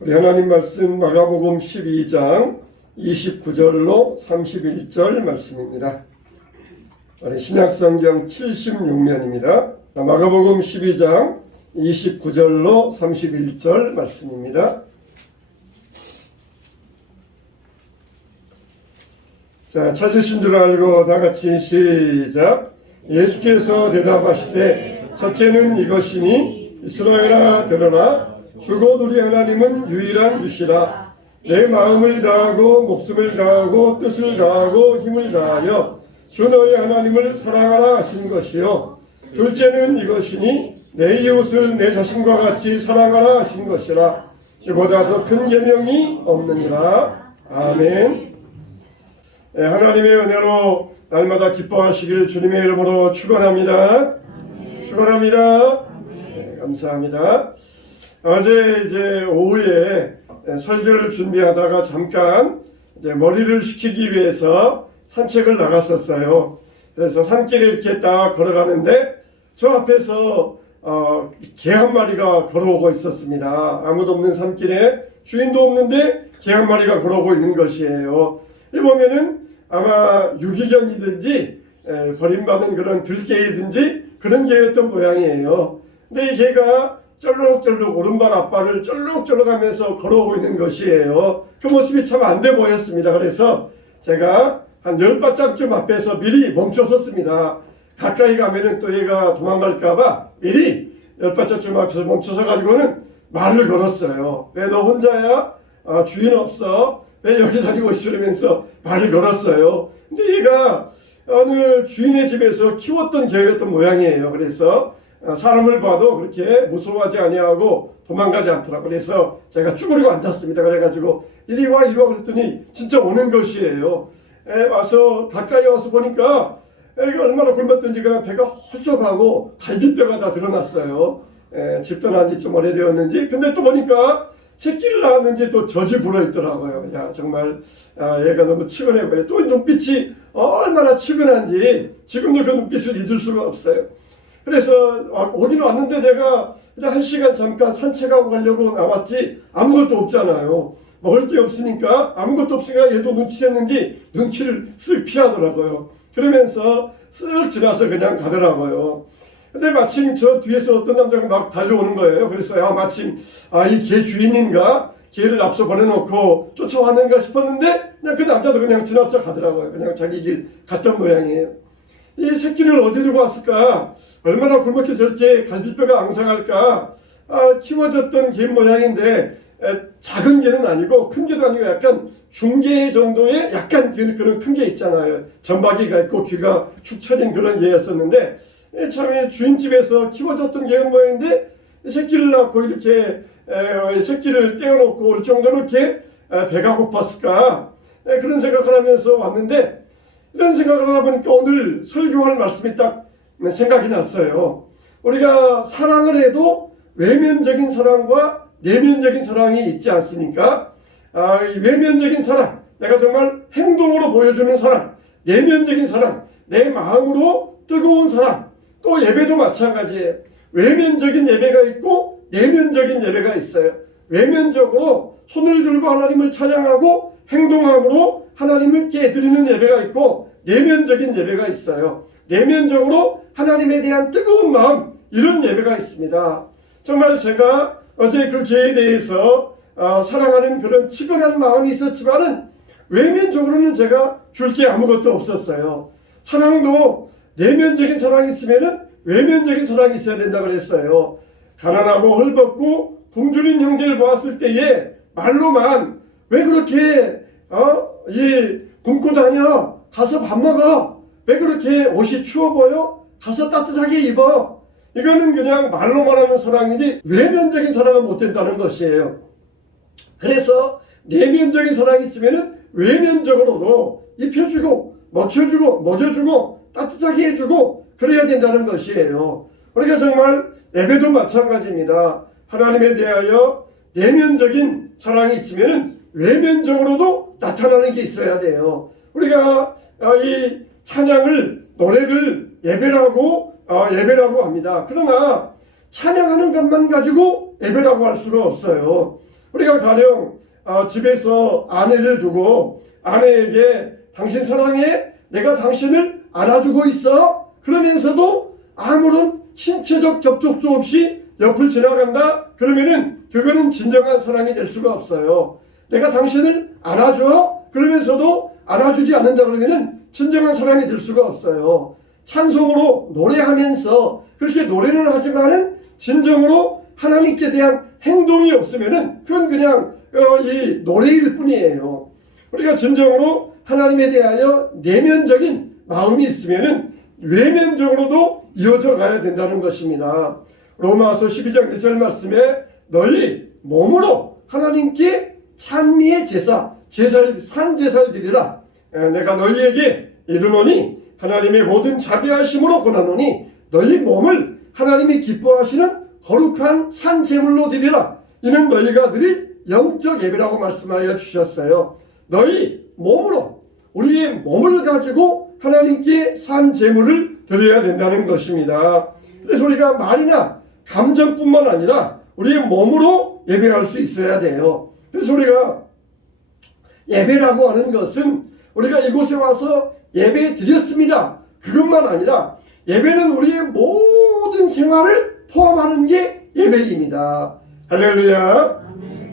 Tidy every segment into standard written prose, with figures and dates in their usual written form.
우리 하나님 말씀 마가복음 12장 29절로 31절 말씀입니다. 우리 신약성경 76면입니다. 마가복음 12장 29절로 31절 말씀입니다. 자, 찾으신 줄 알고 다 같이 시작. 예수께서 대답하시되 첫째는 이것이니 이스라엘아 들으라. 주곧 우리 하나님은 유일한 주시라. 내 마음을 다하고 목숨을 다하고 뜻을 다하고 힘을 다하여 주 너의 하나님을 사랑하라 하신 것이요. 둘째는 이것이니 내 이웃을 내 자신과 같이 사랑하라 하신 것이라. 이보다 더 큰 계명이 없느니라. 아멘. 하나님의 은혜로 날마다 기뻐하시길 주님의 이름으로 축원합니다. 축원합니다. 감사합니다. 어제 오후에 설교를 준비하다가 잠깐 머리를 식히기 위해서 산책을 나갔었어요. 그래서 산길에 이렇게 딱 걸어가는데 저 앞에서 개 한 마리가 걸어오고 있었습니다. 아무도 없는 산길에 주인도 없는데 개 한 마리가 걸어오고 있는 것이에요. 이 보면은 아마 유기견이든지 버림받은 그런 들개이든지 그런 개였던 모양이에요. 근데 이 개가 쩔룩쩔룩 오른발 앞발을 쩔룩쩔룩 하면서 걸어오고 있는 것이에요. 그 모습이 참 안 돼 보였습니다. 그래서 제가 한 10발짝쯤 앞에서 미리 멈춰섰습니다. 가까이 가면은 또 얘가 도망갈까봐 미리 10발짝쯤 앞에서 멈춰서 가지고는 말을 걸었어요. 왜 너 혼자야? 주인 없어? 왜 여기 다니고 있으면서 말을 걸었어요. 근데 얘가 어느 주인의 집에서 키웠던 개였던 모양이에요. 그래서 사람을 봐도 그렇게 무서워하지 아니하고 도망가지 않더라고요. 그래서 제가 쭈그리고 앉았습니다. 그래가지고 이리 와 그랬더니 진짜 오는 것이에요. 와서 가까이 와서 보니까 애가 얼마나 굶었던지가 배가 홀쭉하고 갈비뼈가 다 드러났어요. 집 떠난 지 좀 오래되었는지. 근데 또 보니까 새끼를 낳았는지 또 젖이 불어있더라고요. 야, 정말 얘가 너무 치근해 보여요. 또 눈빛이 얼마나 치근한지 지금도 그 눈빛을 잊을 수가 없어요. 그래서 오기는 왔는데 내가 그냥 1시간 잠깐 산책하고 가려고 나왔지 아무것도 없잖아요. 먹을 게 없으니까 아무것도 없으니까 얘도 눈치챘는지 눈치를 쓱 피하더라고요. 그러면서 쓱 지나서 그냥 가더라고요. 근데 마침 저 뒤에서 어떤 남자가 막 달려오는 거예요. 그래서 마침 이 개 주인인가? 개를 앞서 보내놓고 쫓아왔는가 싶었는데 그냥 그 남자도 그냥 지나쳐 가더라고요. 그냥 자기 길 갔던 모양이에요. 이 새끼를 어디 두고 왔을까? 얼마나 굶었게 저렇게 갈비뼈가 앙상할까? 키워졌던 개 모양인데 작은 개는 아니고 큰 개도 아니고 약간 중개 정도의 약간 그런 큰 개 있잖아요. 점박이가 있고 귀가 축 처진 그런 개였었는데 참 주인집에서 키워졌던 개 모양인데 새끼를 낳고 이렇게 새끼를 떼어놓고 올 정도로 이렇게 배가 고팠을까? 그런 생각을 하면서 왔는데 이런 생각을 하다 보니까 오늘 설교할 말씀이 딱 생각이 났어요. 우리가 사랑을 해도 외면적인 사랑과 내면적인 사랑이 있지 않습니까? 이 외면적인 사랑, 내가 정말 행동으로 보여주는 사랑, 내면적인 사랑, 내 마음으로 뜨거운 사랑, 또 예배도 마찬가지예요. 외면적인 예배가 있고 내면적인 예배가 있어요. 외면적으로 손을 들고 하나님을 찬양하고 행동함으로 하나님을 깨드리는 예배가 있고 내면적인 예배가 있어요. 내면적으로 하나님에 대한 뜨거운 마음, 이런 예배가 있습니다. 정말 제가 어제 그 개에 대해서 사랑하는 그런 치근한 마음이 있었지만은 외면적으로는 제가 줄 게 아무것도 없었어요. 사랑도 내면적인 사랑이 있으면은 외면적인 사랑이 있어야 된다 그랬어요. 가난하고 헐벗고 굶주린 형제를 보았을 때에 말로만 왜 그렇게 굶고 다녀? 가서 밥 먹어. 왜 그렇게 옷이 추워 보여? 가서 따뜻하게 입어. 이거는 그냥 말로만 하는 사랑이지 외면적인 사랑은 못 된다는 것이에요. 그래서 내면적인 사랑이 있으면 외면적으로도 입혀주고 먹여주고 따뜻하게 해주고 그래야 된다는 것이에요. 우리가 정말 예배도 마찬가지입니다. 하나님에 대하여 내면적인 사랑이 있으면 외면적으로도 나타나는 게 있어야 돼요. 우리가 이 찬양을 노래를 예배라고 합니다. 그러나 찬양하는 것만 가지고 예배라고 할 수가 없어요. 우리가 가령 집에서 아내를 두고 아내에게 당신 사랑해? 내가 당신을 안아주고 있어? 그러면서도 아무런 신체적 접촉도 없이 옆을 지나간다? 그러면은 그거는 진정한 사랑이 될 수가 없어요. 내가 당신을 안아줘? 그러면서도 안아주지 않는다 그러면은 진정한 사랑이 될 수가 없어요. 찬송으로 노래하면서 그렇게 노래는 하지만은 진정으로 하나님께 대한 행동이 없으면은 그건 그냥 이 노래일 뿐이에요. 우리가 진정으로 하나님에 대하여 내면적인 마음이 있으면은 외면적으로도 이어져 가야 된다는 것입니다. 로마서 12장 1절 말씀에 너희 몸으로 하나님께 찬미의 산제사를 드리라. 내가 너희에게 이르노니 하나님의 모든 자비하심으로 권하노니 너희 몸을 하나님이 기뻐하시는 거룩한 산제물로 드리라. 이는 너희가 드릴 영적 예배라고 말씀하여 주셨어요. 너희 몸으로 우리의 몸을 가지고 하나님께 산제물을 드려야 된다는 것입니다. 그래서 우리가 말이나 감정뿐만 아니라 우리의 몸으로 예배할 수 있어야 돼요. 그래서 우리가 예배라고 하는 것은 우리가 이곳에 와서 예배 드렸습니다. 그것만 아니라 예배는 우리의 모든 생활을 포함하는 게 예배입니다. 할렐루야.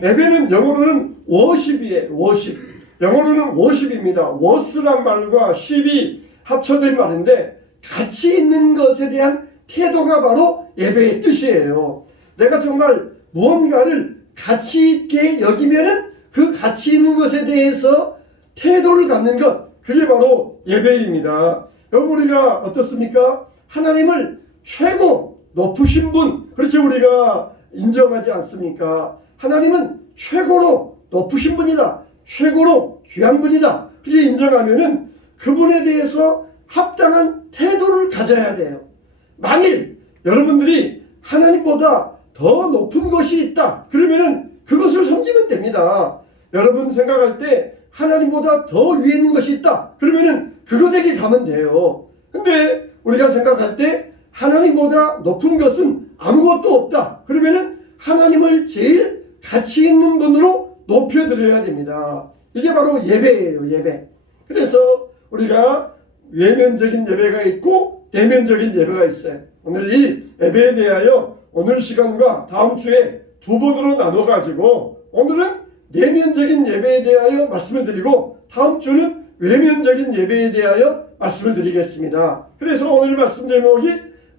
예배는 영어로는 워십이에요. 워십. 영어로는 워십입니다. 워스란 말과 십이 합쳐진 말인데 가치 있는 것에 대한 태도가 바로 예배의 뜻이에요. 내가 정말 무언가를 가치 있게 여기면은 그 가치 있는 것에 대해서 태도를 갖는 것, 그게 바로 예배입니다. 여러분 우리가 어떻습니까? 하나님을 최고 높으신 분, 그렇게 우리가 인정하지 않습니까? 하나님은 최고로 높으신 분이다. 최고로 귀한 분이다. 그렇게 인정하면은 그분에 대해서 합당한 태도를 가져야 돼요. 만일 여러분들이 하나님보다 더 높은 것이 있다. 그러면은 그것을 섬기면 됩니다. 여러분 생각할 때 하나님보다 더 위에 있는 것이 있다. 그러면은 그것에게 가면 돼요. 근데 우리가 생각할 때 하나님보다 높은 것은 아무것도 없다. 그러면은 하나님을 제일 가치 있는 분으로 높여드려야 됩니다. 이게 바로 예배예요. 예배. 그래서 우리가 외면적인 예배가 있고 내면적인 예배가 있어요. 오늘 이 예배에 대하여 오늘 시간과 다음 주에 두 번으로 나눠 가지고 오늘은 내면적인 예배에 대하여 말씀을 드리고 다음 주는 외면적인 예배에 대하여 말씀을 드리겠습니다. 그래서 오늘 말씀 제목이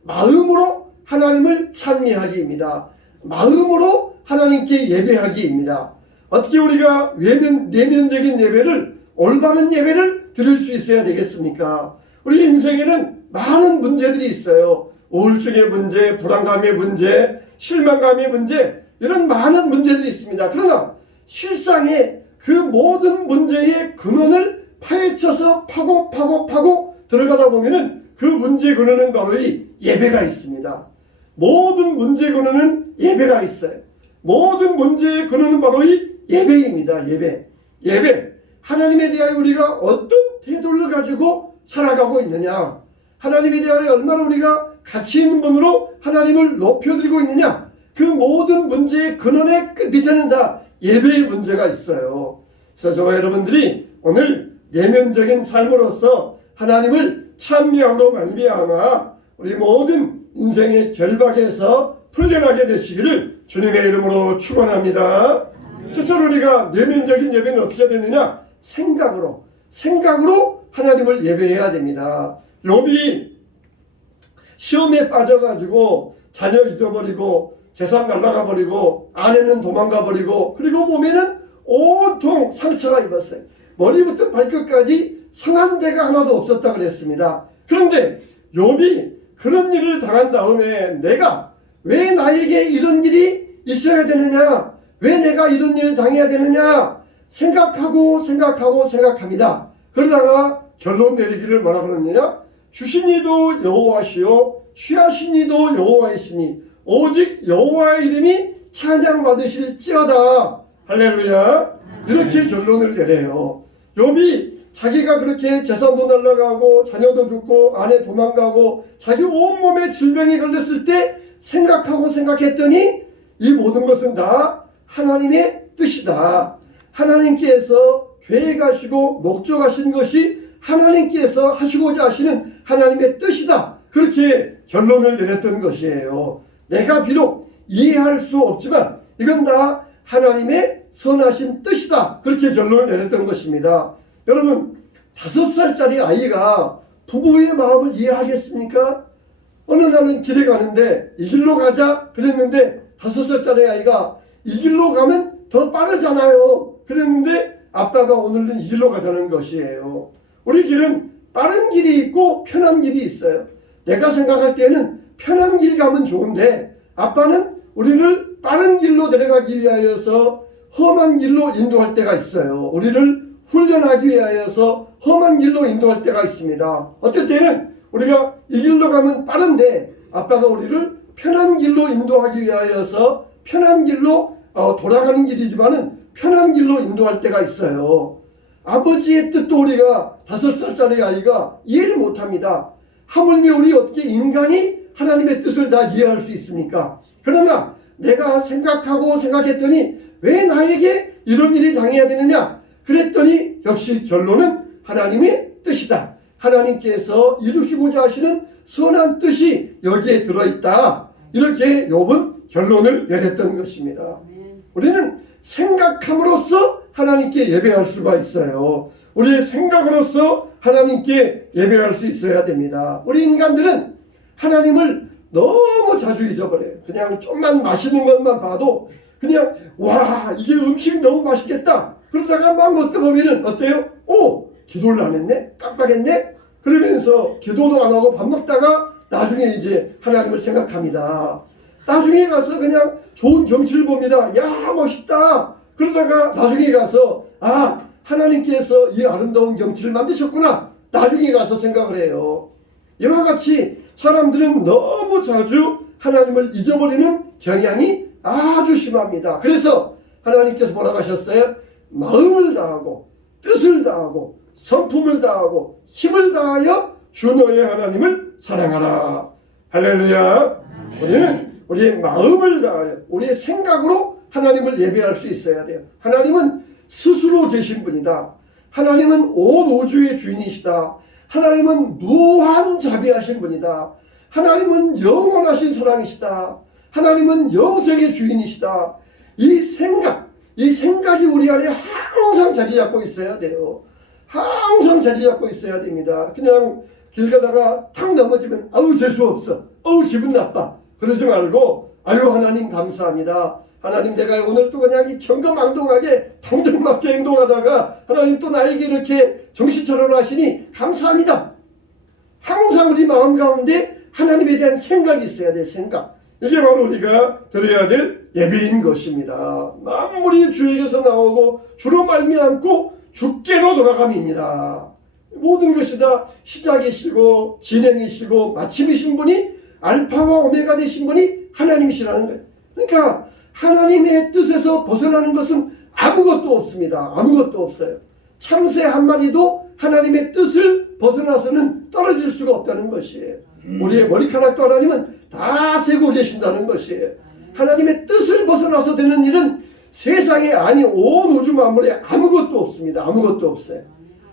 마음으로 하나님을 찬미하기입니다. 마음으로 하나님께 예배하기입니다. 어떻게 우리가 내면적인 예배를 올바른 예배를 드릴 수 있어야 되겠습니까? 우리 인생에는 많은 문제들이 있어요. 우울증의 문제, 불안감의 문제, 실망감의 문제, 이런 많은 문제들이 있습니다. 그러나 실상에 그 모든 문제의 근원을 파헤쳐서 파고 들어가다 보면은 그 문제의 근원은 바로 이 예배가 있습니다. 모든 문제의 근원은 예배가 있어요. 모든 문제의 근원은 바로 이 예배입니다. 예배. 하나님에 대하여 우리가 어떤 태도를 가지고 살아가고 있느냐, 하나님에 대하여 얼마나 우리가 가치 있는 분으로 하나님을 높여드리고 있느냐, 그 모든 문제의 근원의 끝 밑에는 다 예배의 문제가 있어요. 그래서 저와 여러분들이 오늘 내면적인 삶으로서 하나님을 찬미함으로 말미암아 우리 모든 인생의 결박에서 풀려나게 되시기를 주님의 이름으로 축원합니다. 첫째로 우리가 내면적인 예배는 어떻게 되느냐? 생각으로 하나님을 예배해야 됩니다. 욥이 시험에 빠져가지고 자녀 잊어버리고 재산 날아가 버리고 아내는 도망가 버리고 그리고 보면은 온통 상처가 입었어요. 머리부터 발끝까지 상한 데가 하나도 없었다 그랬습니다. 그런데 욥이 그런 일을 당한 다음에 내가 왜 나에게 이런 일이 있어야 되느냐, 왜 내가 이런 일을 당해야 되느냐 생각합니다. 그러다가 결론 내리기를 뭐라 그러느냐? 주신 이도 여호와시요 취하신 이도 여호와이시니 오직 여호와의 이름이 찬양받으실지어다. 할렐루야. 이렇게 결론을 내려요. 욥이 자기가 그렇게 재산도 날아가고 자녀도 죽고 아내 도망가고 자기 온몸에 질병이 걸렸을 때 생각했더니 이 모든 것은 다 하나님의 뜻이다. 하나님께서 계획하시고 목적하신 것이 하나님께서 하시고자 하시는 하나님의 뜻이다. 그렇게 결론을 내렸던 것이에요. 내가 비록 이해할 수 없지만 이건 다 하나님의 선하신 뜻이다. 그렇게 결론을 내렸던 것입니다. 여러분, 5살짜리 아이가 부모의 마음을 이해하겠습니까? 어느 날은 길에 가는데 이 길로 가자 그랬는데 5살짜리 아이가 이 길로 가면 더 빠르잖아요. 그랬는데 아빠가 오늘은 이 길로 가자는 것이에요. 우리 길은 빠른 길이 있고 편한 길이 있어요. 내가 생각할 때는 편한 길 가면 좋은데 아빠는 우리를 빠른 길로 데려가기 위하여서 험한 길로 인도할 때가 있어요. 우리를 훈련하기 위하여서 험한 길로 인도할 때가 있습니다. 어떨 때는 우리가 이 길로 가면 빠른데 아빠가 우리를 편한 길로 인도하기 위하여서 편한 길로 돌아가는 길이지만은 편한 길로 인도할 때가 있어요. 아버지의 뜻도 우리가 5살짜리 아이가 이해를 못합니다. 하물며 우리 어떻게 인간이 하나님의 뜻을 다 이해할 수 있습니까? 그러나 내가 생각했더니 왜 나에게 이런 일이 당해야 되느냐? 그랬더니 역시 결론은 하나님의 뜻이다. 하나님께서 이루시고자 하시는 선한 뜻이 여기에 들어있다. 이렇게 욥은 결론을 내렸던 것입니다. 우리는 생각함으로써 하나님께 예배할 수가 있어요. 우리의 생각으로서 하나님께 예배할 수 있어야 됩니다. 우리 인간들은 하나님을 너무 자주 잊어버려요. 그냥 좀만 맛있는 것만 봐도 그냥 와 이게 음식 너무 맛있겠다. 그러다가 막 먹다 보면은 어때요? 오 기도를 안 했네? 깜빡했네? 그러면서 기도도 안 하고 밥 먹다가 나중에 이제 하나님을 생각합니다. 나중에 가서 그냥 좋은 경치를 봅니다. 야 멋있다. 그러다가 나중에 가서 아 하나님께서 이 아름다운 경치를 만드셨구나. 나중에 가서 생각을 해요. 이와 같이 사람들은 너무 자주 하나님을 잊어버리는 경향이 아주 심합니다. 그래서 하나님께서 뭐라고 하셨어요? 마음을 다하고 뜻을 다하고 성품을 다하고 힘을 다하여 주 너의 하나님을 사랑하라. 할렐루야. 우리는 우리의 마음을 다하여 우리의 생각으로 하나님을 예배할 수 있어야 돼요. 하나님은 스스로 계신 분이다. 하나님은 온 우주의 주인이시다. 하나님은 무한자비하신 분이다. 하나님은 영원하신 사랑이시다. 하나님은 영생의 주인이시다. 이 생각이 우리 안에 항상 자리 잡고 있어야 돼요. 항상 자리 잡고 있어야 됩니다. 그냥 길 가다가 탁 넘어지면 아우 재수없어. 어우 기분 나빠. 그러지 말고 아유 하나님 감사합니다. 하나님 내가 오늘 또 그냥 경거망동하게 방정맞게 행동하다가 하나님 또 나에게 이렇게 정신차려로 하시니 감사합니다. 항상 우리 마음 가운데 하나님에 대한 생각이 있어야 돼. 생각. 이게 바로 우리가 드려야 될 예배인 것입니다. 만물이 주에게서 나오고 주로 말미암고 주께로 돌아감이니라. 모든 것이 다 시작이시고 진행이시고 마침이신 분이 알파와 오메가 되신 분이 하나님이시라는 거예요. 그러니까 하나님의 뜻에서 벗어나는 것은 아무것도 없습니다. 아무것도 없어요. 참새 한 마리도 하나님의 뜻을 벗어나서는 떨어질 수가 없다는 것이에요. 우리의 머리카락도 하나님은 다 세고 계신다는 것이에요. 하나님의 뜻을 벗어나서 되는 일은 세상에 아니 온 우주 만물에 아무것도 없습니다. 아무것도 없어요.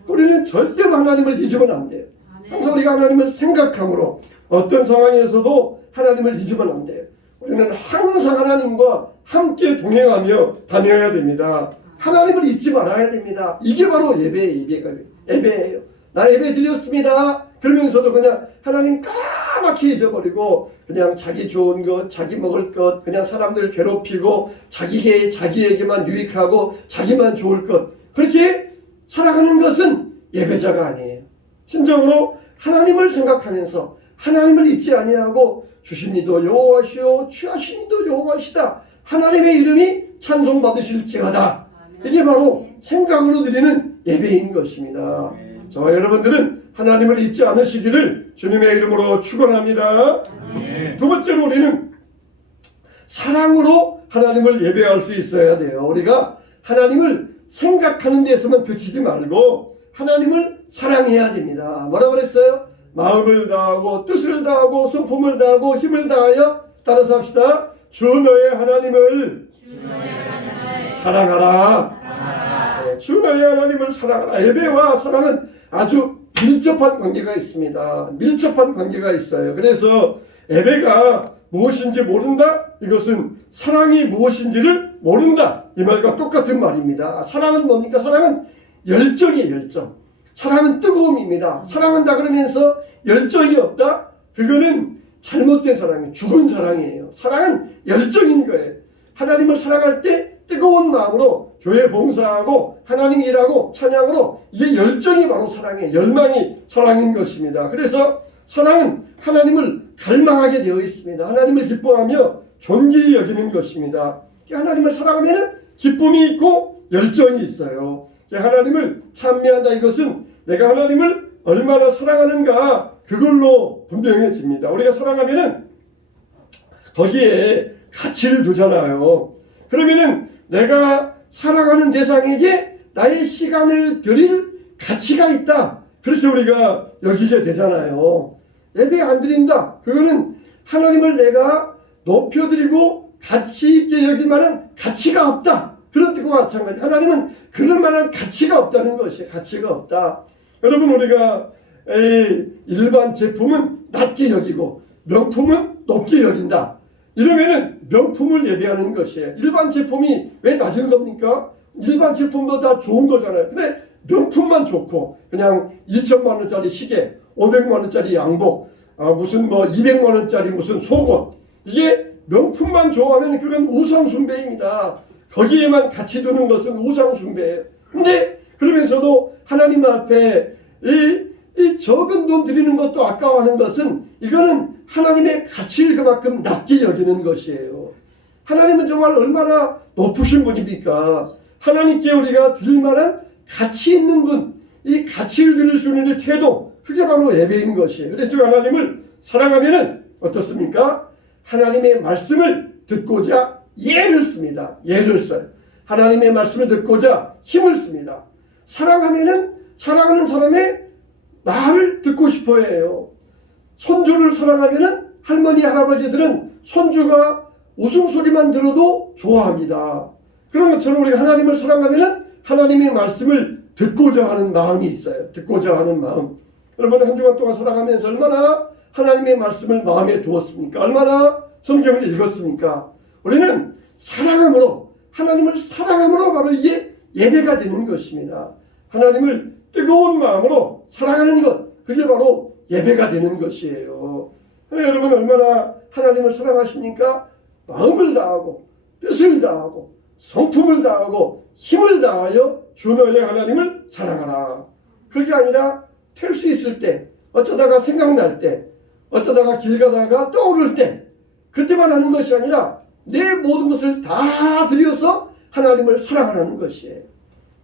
우리는 절대로 하나님을 잊으면 안 돼요. 항상 우리가 하나님을 생각함으로 어떤 상황에서도 하나님을 잊으면 안 돼요. 우리는 항상 하나님과 함께 동행하며 다녀야 됩니다. 하나님을 잊지 말아야 됩니다. 이게 바로 예배예요. 나 예배 드렸습니다. 그러면서도 그냥 하나님 까맣게 잊어버리고 그냥 자기 좋은 것, 자기 먹을 것, 그냥 사람들 괴롭히고 자기에게만 유익하고 자기만 좋을 것 그렇게 살아가는 것은 예배자가 아니에요. 진정으로 하나님을 생각하면서 하나님을 잊지 아니하고 주시니도 여호와시오 취하시니도 여호와시다. 하나님의 이름이 찬송받으실지어다. 이게 바로 생각으로 드리는 예배인 것입니다. 저와 여러분들은 하나님을 잊지 않으시기를 주님의 이름으로 축원합니다. 두 번째로 우리는 사랑으로 하나님을 예배할 수 있어야 돼요. 우리가 하나님을 생각하는 데서만 그치지 말고 하나님을 사랑해야 됩니다. 뭐라고 그랬어요? 마음을 다하고 뜻을 다하고 성품을 다하고 힘을 다하여 따라서 합시다. 주 너의 하나님을 사랑하라. 네, 주 너희 하나님을 사랑하라. 예배와 사랑은 아주 밀접한 관계가 있습니다. 밀접한 관계가 있어요. 그래서 예배가 무엇인지 모른다? 이것은 사랑이 무엇인지를 모른다. 이 말과 똑같은 말입니다. 사랑은 뭡니까? 사랑은 열정이에요. 열정. 사랑은 뜨거움입니다. 사랑한다 그러면서 열정이 없다? 그거는 잘못된 사랑이에요. 죽은 사랑이에요. 사랑은 열정인 거예요. 하나님을 사랑할 때 뜨거운 마음으로 교회 봉사하고 하나님 일하고 찬양으로, 이게 열정이 바로 사랑이에요. 열망이 사랑인 것입니다. 그래서 사랑은 하나님을 갈망하게 되어 있습니다. 하나님을 기뻐하며 존귀히 여기는 것입니다. 하나님을 사랑하면 기쁨이 있고 열정이 있어요. 하나님을 찬미한다, 이것은 내가 하나님을 얼마나 사랑하는가, 그걸로 분명해집니다. 우리가 사랑하면은 거기에 가치를 두잖아요. 그러면은 내가 사랑하는 대상에게 나의 시간을 드릴 가치가 있다, 그렇게 우리가 여기게 되잖아요. 예배 안 드린다, 그거는 하나님을 내가 높여드리고 가치 있게 여길 만한 가치가 없다, 그런 뜻과 마찬가지. 하나님은 그럴 만한 가치가 없다는 것이에요. 가치가 없다. 여러분, 우리가 일반 제품은 낮게 여기고 명품은 높게 여긴다, 이러면은 명품을 예배하는 것이에요. 일반 제품이 왜 낮은 겁니까? 일반 제품도 다 좋은 거잖아요. 근데 명품만 좋고 그냥 2천만 원짜리 시계, 500만 원짜리 양복, 무슨 뭐 200만 원짜리 무슨 속옷, 이게 명품만 좋아하면 그건 우상숭배입니다. 거기에만 가치 두는 것은 우상숭배예요. 근데 그러면서도 하나님 앞에 이 적은 돈 드리는 것도 아까워하는 것은, 이거는 하나님의 가치를 그만큼 낮게 여기는 것이에요. 하나님은 정말 얼마나 높으신 분입니까? 하나님께 우리가 드릴 만한 가치 있는 분, 이 가치를 드릴 수 있는 태도, 그게 바로 예배인 것이에요. 그래서 하나님을 사랑하면은 어떻습니까? 하나님의 말씀을 듣고자 예를 씁니다. 예를 써요. 하나님의 말씀을 듣고자 힘을 씁니다. 사랑하면은 사랑하는 사람의 말을 듣고 싶어 해요. 손주를 사랑하면은 할머니, 할아버지들은 손주가 웃음소리만 들어도 좋아합니다. 그런 것처럼 우리가 하나님을 사랑하면은 하나님의 말씀을 듣고자 하는 마음이 있어요. 듣고자 하는 마음. 여러분, 한 주간 동안 살아가면서 얼마나 하나님의 말씀을 마음에 두었습니까? 얼마나 성경을 읽었습니까? 우리는 사랑함으로, 하나님을 사랑함으로 바로 이게 예배가 되는 것입니다. 하나님을 뜨거운 마음으로 사랑하는 것, 그게 바로 예배가 되는 것이에요. 여러분, 얼마나 하나님을 사랑하십니까? 마음을 다하고 뜻을 다하고 성품을 다하고 힘을 다하여 주 너의 하나님을 사랑하라. 그게 아니라 될 수 있을 때, 어쩌다가 생각날 때, 어쩌다가 길 가다가 떠오를 때, 그때만 하는 것이 아니라 내 모든 것을 다 들여서 하나님을 사랑하는 것이에요.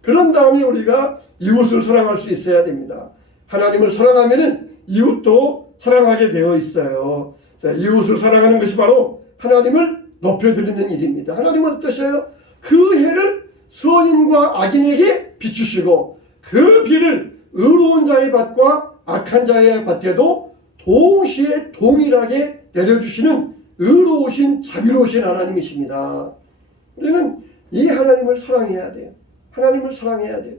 그런 다음에 우리가 이웃을 사랑할 수 있어야 됩니다. 하나님을 사랑하면은 이웃도 사랑하게 되어 있어요. 자, 이웃을 사랑하는 것이 바로 하나님을 높여드리는 일입니다. 하나님은 어떠셔요? 그 해를 선인과 악인에게 비추시고 그 비를 의로운 자의 밭과 악한 자의 밭에도 동시에 동일하게 내려주시는 의로우신 자비로우신 하나님이십니다. 우리는 이 하나님을 사랑해야 돼요. 하나님을 사랑해야 돼요.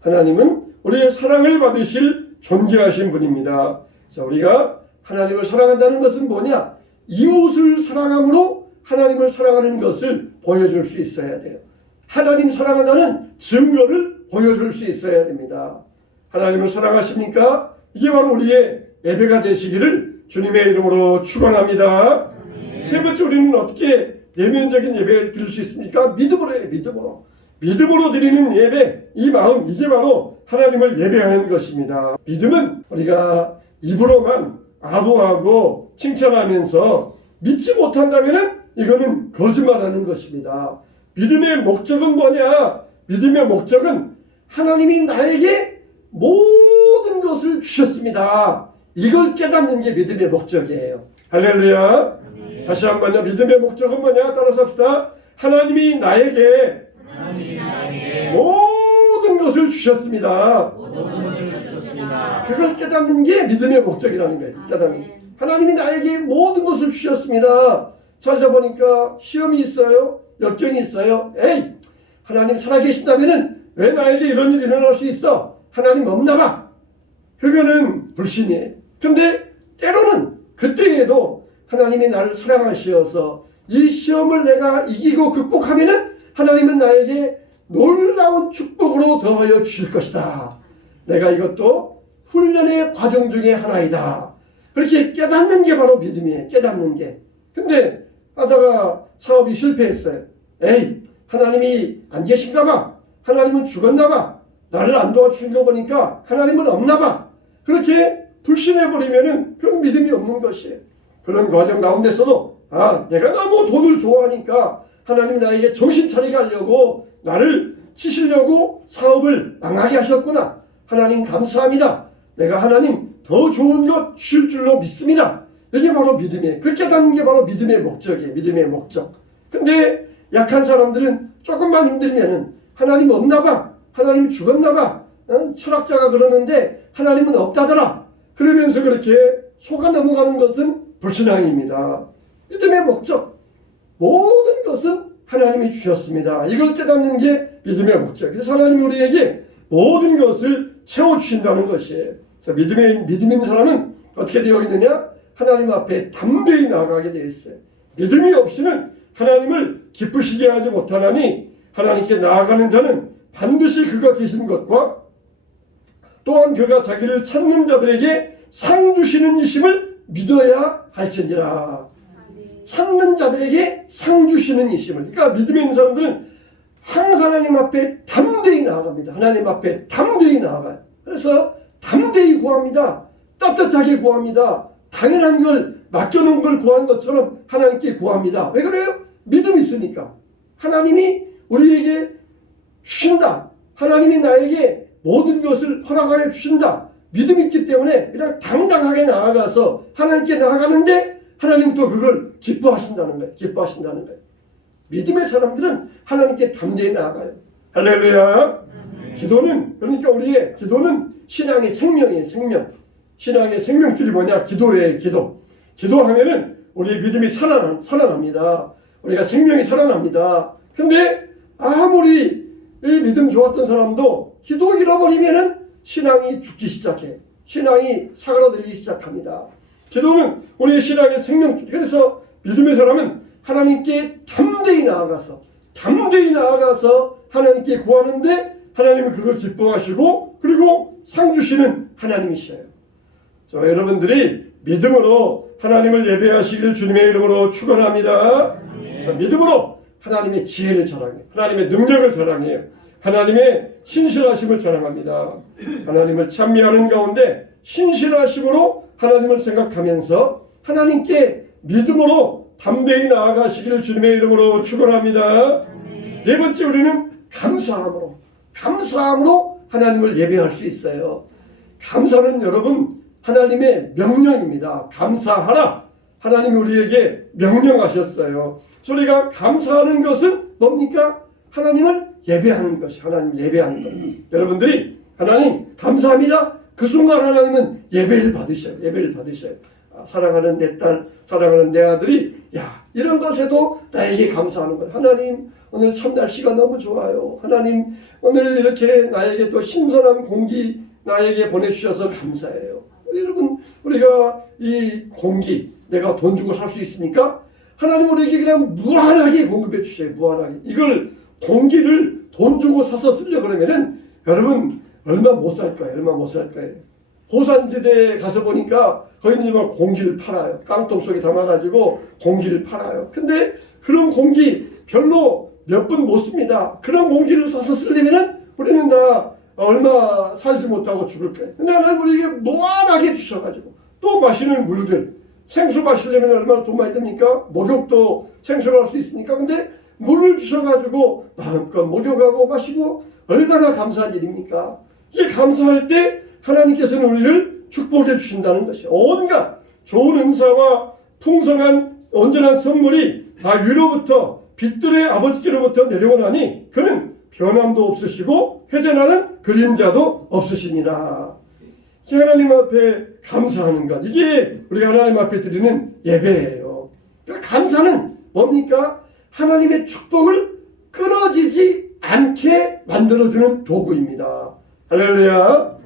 하나님은 우리의 사랑을 받으실 존귀하신 분입니다. 자, 우리가 하나님을 사랑한다는 것은 뭐냐? 이웃을 사랑함으로 하나님을 사랑하는 것을 보여줄 수 있어야 돼요. 하나님 사랑한다는 증거를 보여줄 수 있어야 됩니다. 하나님을 사랑하십니까? 이게 바로 우리의 예배가 되시기를 주님의 이름으로 축원합니다. 세 번째, 우리는 어떻게 내면적인 예배를 드릴 수 있습니까? 믿음으로 해요. 믿음으로. 믿음으로 드리는 예배, 이 마음, 이게 바로 하나님을 예배하는 것입니다. 믿음은 우리가 입으로만 아부하고 칭찬하면서 믿지 못한다면 이거는 거짓말하는 것입니다. 믿음의 목적은 뭐냐? 믿음의 목적은 하나님이 나에게 모든 것을 주셨습니다. 이걸 깨닫는 게 믿음의 목적이에요. 할렐루야. 다시 한번요. 믿음의 목적은 뭐냐? 따라서 합시다. 하나님이 나에게 모든 것을 주셨습니다. 그걸 깨닫는 게 믿음의 목적이라는 거예요. 깨닫는. 하나님이 나에게 모든 것을 주셨습니다. 살다 보니까 시험이 있어요. 역경이 있어요. 에이, 하나님 살아계신다면은 왜 나에게 이런 일이 일어날 수 있어? 하나님 없나 봐. 그거는 불신이에요. 근데 때로는 그때에도 하나님이 나를 사랑하시어서 이 시험을 내가 이기고 극복하면은 하나님은 나에게 놀라운 축복으로 더하여 주실 것이다. 내가 이것도 훈련의 과정 중에 하나이다. 그렇게 깨닫는 게 바로 믿음이에요. 깨닫는 게. 근데 하다가 사업이 실패했어요. 에이, 하나님이 안 계신가 봐. 하나님은 죽었나 봐. 나를 안 도와주신 거 보니까 하나님은 없나 봐. 그렇게 불신해버리면은 그건 믿음이 없는 것이에요. 그런 과정 가운데서도 내가 너무 돈을 좋아하니까 하나님이 나에게 정신 차리게 하려고 나를 치시려고 사업을 망하게 하셨구나. 하나님 감사합니다. 내가 하나님 더 좋은 것 주실 줄로 믿습니다. 이게 바로 믿음이에요. 그 깨닫는 게 바로 믿음의 목적이에요. 믿음의 목적. 근데 약한 사람들은 조금만 힘들면은 하나님 없나 봐. 하나님이 죽었나 봐. 철학자가 그러는데 하나님은 없다더라. 그러면서 그렇게 속아 넘어가는 것은 불신앙입니다. 믿음의 목적. 모든 것은 하나님이 주셨습니다. 이걸 깨닫는 게 믿음의 목적. 그래서 하나님이 우리에게 모든 것을 채워주신다는 것이에요. 믿음 있는 사람은 어떻게 되어 있느냐? 하나님 앞에 담대히 나아가게 되어 있어요. 믿음이 없이는 하나님을 기쁘시게 하지 못하나니 하나님께 나아가는 자는 반드시 그가 계신 것과 또한 그가 자기를 찾는 자들에게 상 주시는 이심을 믿어야 할지니라. 찾는 자들에게 상 주시는 이심을. 그러니까 믿음에 있는 사람들은 항상 하나님 앞에 담대히 나아갑니다. 하나님 앞에 담대히 나아가요. 그래서 담대히 구합니다. 떳떳하게 구합니다. 당연한 걸 맡겨놓은 걸 구한 것처럼 하나님께 구합니다. 왜 그래요? 믿음이 있으니까. 하나님이 우리에게 주신다. 하나님이 나에게 모든 것을 허락하여 주신다. 믿음이 있기 때문에 그냥 당당하게 나아가서 하나님께 나아가는데 하나님 또 그걸 기뻐하신다는 거예요. 기뻐하신다는 거예요. 믿음의 사람들은 하나님께 담대히 나아가요. 할렐루야. 기도는, 그러니까 우리의 기도는 신앙의 생명이에요. 생명. 신앙의 생명줄이 뭐냐? 기도예요. 기도. 기도하면은 우리의 믿음이 살아납니다. 우리가 생명이 살아납니다. 근데 아무리 이 믿음 좋았던 사람도 기도 잃어버리면은 신앙이 죽기 시작해. 신앙이 사그라들기 시작합니다. 기도는 우리의 신앙의 생명줄. 그래서 믿음의 사람은 하나님께 담대히 나아가서 하나님께 구하는데 하나님은 그걸 기뻐하시고 그리고 상 주시는 하나님이셔요. 여러분들이 믿음으로 하나님을 예배하시길 주님의 이름으로 축원합니다. 믿음으로 하나님의 지혜를 자랑해요. 하나님의 능력을 자랑해요. 하나님의 신실하심을 자랑합니다. 하나님을 찬미하는 가운데 신실하심으로 하나님을 생각하면서 하나님께 믿음으로 담대히 나아가시기를 주님의 이름으로 축원합니다. 네 번째, 우리는 감사함으로 하나님을 예배할 수 있어요. 감사는 여러분 하나님의 명령입니다. 감사하라. 하나님이 우리에게 명령하셨어요. 우리가 감사하는 것은 뭡니까? 하나님을 예배하는 것이, 하나님 예배하는 것. 여러분들이 하나님 감사합니다. 그 순간 하나님은 예배를 받으셔요. 사랑하는 내 딸, 사랑하는 내 아들이 이런 것에도 나에게 감사하는 거예요. 하나님 오늘 참 날씨가 너무 좋아요. 하나님 오늘 이렇게 나에게 또 신선한 공기 나에게 보내주셔서 감사해요. 여러분, 우리가 이 공기 내가 돈 주고 살 수 있습니까? 하나님 우리에게 그냥 무한하게 공급해 주셔요. 무한하게. 이걸 공기를 돈 주고 사서 쓰려 그러면은 여러분 얼마 못 살 거예요. 고산지대에 가서 보니까 거기는 정말 공기를 팔아요. 깡통 속에 담아가지고 공기를 팔아요. 근데 그런 공기 별로 몇 분 못 씁니다. 그런 공기를 사서 쓰려면은 우리는 다 얼마 살지 못하고 죽을 거예요. 근데 하나님 우리에게 무한하게 주셔가지고 또 마시는 물들, 생수 마시려면 얼마나 돈 많이 듭니까? 목욕도 생수로 할 수 있습니까? 근데 물을 주셔가지고 마음껏 목욕하고 마시고 얼마나 감사한 일입니까? 이게 감사할 때 하나님께서는 우리를 축복해 주신다는 것이에요. 온갖 좋은 은사와 풍성한 온전한 선물이 다 위로부터 빛들의 아버지께로부터 내려오나니 그는 변함도 없으시고 회전하는 그림자도 없으시니라. 하나님 앞에 감사하는 것, 이게 우리가 하나님 앞에 드리는 예배예요. 그러니까 감사는 뭡니까? 하나님의 축복을 끊어지지 않게 만들어주는 도구입니다. 할렐루야.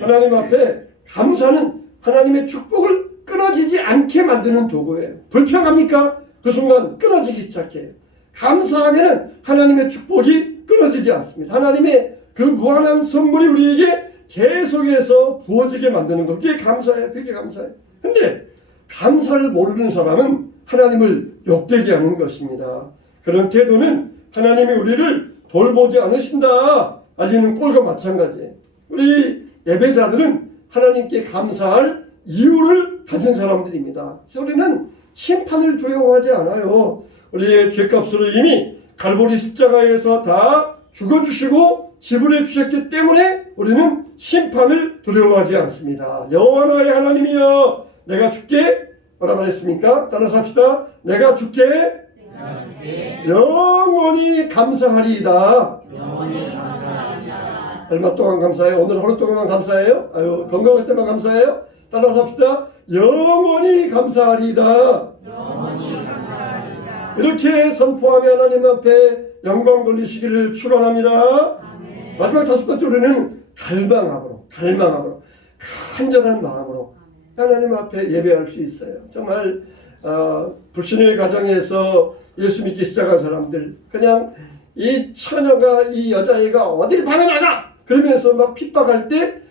하나님 앞에 감사는 하나님의 축복을 끊어지지 않게 만드는 도구예요. 불평합니까? 그 순간 끊어지기 시작해요. 감사하면 하나님의 축복이 끊어지지 않습니다. 하나님의 그 무한한 선물이 우리에게 계속해서 부어지게 만드는 것. 그게 감사해요. 그게 감사해요. 근데 감사를 모르는 사람은 하나님을 욕되게 하는 것입니다. 그런 태도는 하나님이 우리를 돌보지 않으신다 알리는 꼴과 마찬가지예요. 우리 예배자들은 하나님께 감사할 이유를 가진 사람들입니다. 우리는 심판을 두려워하지 않아요. 우리의 죄값으로 이미 갈보리 십자가에서 다 죽어주시고 지불해 주셨기 때문에 우리는 심판을 두려워하지 않습니다. 여호와 나의 하나님이여 내가 주께 뭐라 말했습니까? 따라서 합시다. 내가 주께 영원히 감사하리이다. 얼마 동안 감사해요? 오늘 하루 동안 감사해요? 아유, 건강할 때만 감사해요? 따라서 합시다. 영원히 감사하리이다. 이렇게 선포하며 하나님 앞에 영광 돌리시기를 축원합니다. 마지막 다섯 번째 우리는 갈망함으로 간절한 마음으로 하나님 앞에 예배할 수 있어요. 정말 불신의 가정에서 예수 믿기 시작한 사람들, 그냥 이 처녀가 이 여자애가 어딜 밤에 나가 그러면서 막 핍박할 때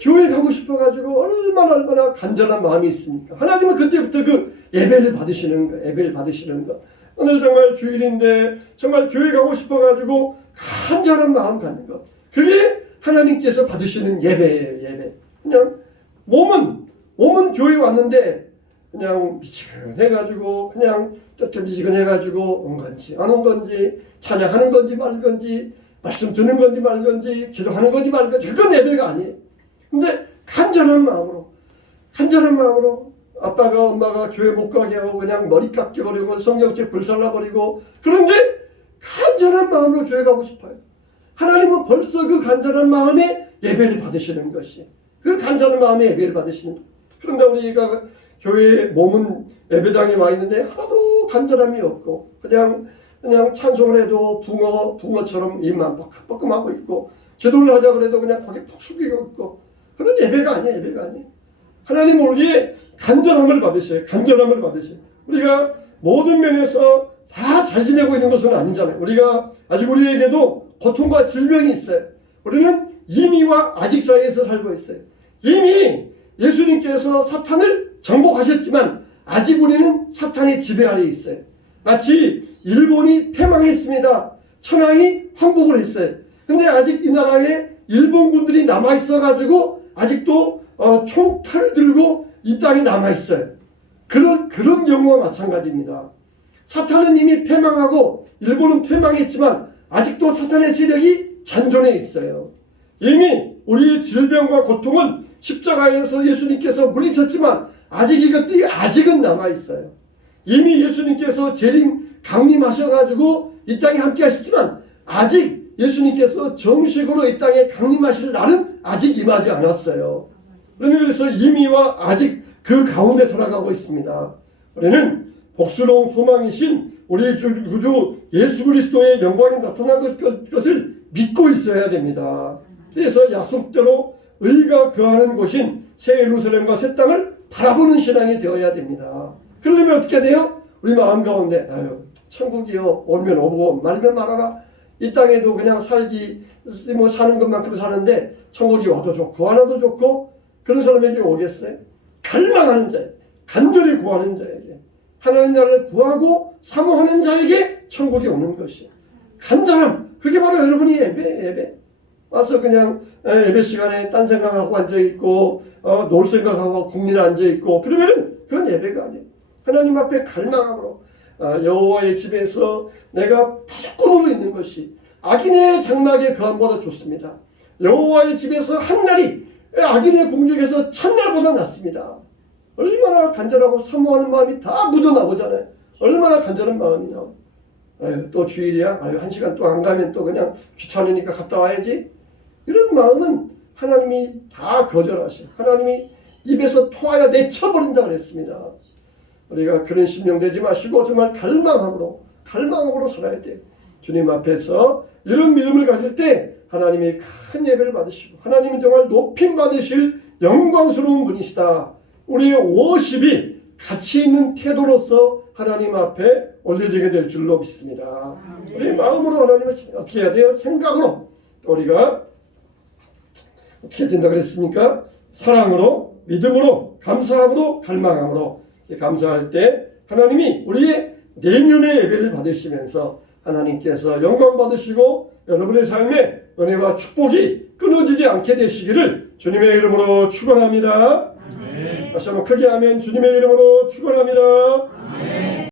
교회 가고 싶어가지고 얼마나 간절한 마음이 있습니까? 하나님은 그때부터 그 예배를 받으시는 거, 예배를 받으시는 거. 오늘 정말 주일인데 정말 교회 가고 싶어가지고 간절한 마음 갖는 것. 그게 하나님께서 받으시는 예배예요. 예배. 그냥 몸은 교회 왔는데 그냥 미지근해가지고 그냥 미지근해가지고 온 건지 안 온 건지 찬양하는 건지 말 건지 말씀 듣는 건지 말 건지 기도하는 건지 말 건지 그건 예배가 아니에요. 근데 간절한 마음으로 아빠가 엄마가 교회 못 가게 하고 그냥 머리 깎여버리고 성경책 불살라버리고 그런데 간절한 마음으로 교회 가고 싶어요. 하나님은 벌써 그 간절한 마음에 예배를 받으시는 것이 그 간절한 마음에 예배를 받으시는 것. 그런데 우리가 교회에 몸은 예배당에 와 있는데 하나도 간절함이 없고 그냥 찬송을 해도 붕어처럼 입만 뻐끔하고 있고 기도를 하자 그래도 그냥 고개 푹 숙이고 있고 그런 예배가 아니에요. 예배가 아니에요. 하나님은 우리의 간절함을 받으셔요. 우리가 모든 면에서 다 잘 지내고 있는 것은 아니잖아요. 아직 우리에게도 고통과 질병이 있어요. 우리는 이미와 아직 사이에서 살고 있어요. 이미 예수님께서 사탄을 정복하셨지만 아직 우리는 사탄의 지배 아래에 있어요. 마치 일본이 패망했습니다. 천황이 항복을 했어요. 근데 아직 이 나라에 일본군들이 남아있어가지고 아직도 총칼을 들고 이 땅에 남아있어요. 그런 경우와 마찬가지입니다. 사탄은 이미 패망하고 일본은 패망했지만 아직도 사탄의 세력이 잔존해 있어요. 이미 우리의 질병과 고통은 십자가에서 예수님께서 물리쳤지만 아직 이것들이 아직은 남아있어요. 이미 예수님께서 재림 강림하셔가지고 이 땅에 함께 하시지만 아직 예수님께서 정식으로 이 땅에 강림하실 날은 아직 임하지 않았어요. 그래서 이미와 아직 그 가운데 살아가고 있습니다. 우리는 복스러운 소망이신 우리 구주 예수 그리스도의 영광이 나타날 것을 믿고 있어야 됩니다. 그래서 약속대로 의가 거하는 곳인 새 예루살렘과 새 땅을 바라보는 신앙이 되어야 됩니다. 그러려면 어떻게 돼요? 우리 마음 가운데 천국이요 오면 오고 말면 말아라. 이 땅에도 그냥 사는 것만큼 사는데 천국이 와도 좋고 안 와도 좋고 그런 사람에게 오겠어요? 갈망하는 자에게, 간절히 구하는 자에게, 하나님 나라를 구하고 사모하는 자에게 천국이 오는 것이에요. 간절함, 그게 바로 여러분이 예배. 와서 그냥 예배 시간에 딴 생각하고 앉아있고 놀 생각하고 국리에 앉아있고 그러면은 그건 예배가 아니에요. 하나님 앞에 갈망함으로 여호와의 집에서 내가 파수꾼으로 있는 것이 악인의 장막의 거함보다 좋습니다. 여호와의 집에서 한 날이 악인의 궁중에서 천날보다 낫습니다. 얼마나 간절하고 사모하는 마음이 다 묻어나오잖아요. 얼마나 간절한 마음이 나와요. 또 주일이야? 1시간 또 안 가면 또 그냥 귀찮으니까 갔다 와야지. 이런 마음은 하나님이 다 거절하셔요. 하나님이 입에서 토하여 내쳐버린다 그랬습니다. 우리가 그런 심령 되지 마시고 정말 갈망함으로 살아야 돼요. 주님 앞에서 이런 믿음을 가질 때 하나님이 큰 예배를 받으시고 하나님은 정말 높임 받으실 영광스러운 분이시다. 우리의 워십이 가치 있는 태도로서 하나님 앞에 올려지게 될 줄로 믿습니다. 우리 마음으로 하나님을 어떻게 해야 돼요? 생각으로. 우리가 어떻게 된다 그랬습니까? 사랑으로, 믿음으로, 감사함으로, 갈망함으로. 감사할 때 하나님이 우리의 내면의 예배를 받으시면서 하나님께서 영광 받으시고 여러분의 삶에 은혜와 축복이 끊어지지 않게 되시기를 주님의 이름으로 축원합니다. 다시 한번 크게 하면 주님의 이름으로 축원합니다.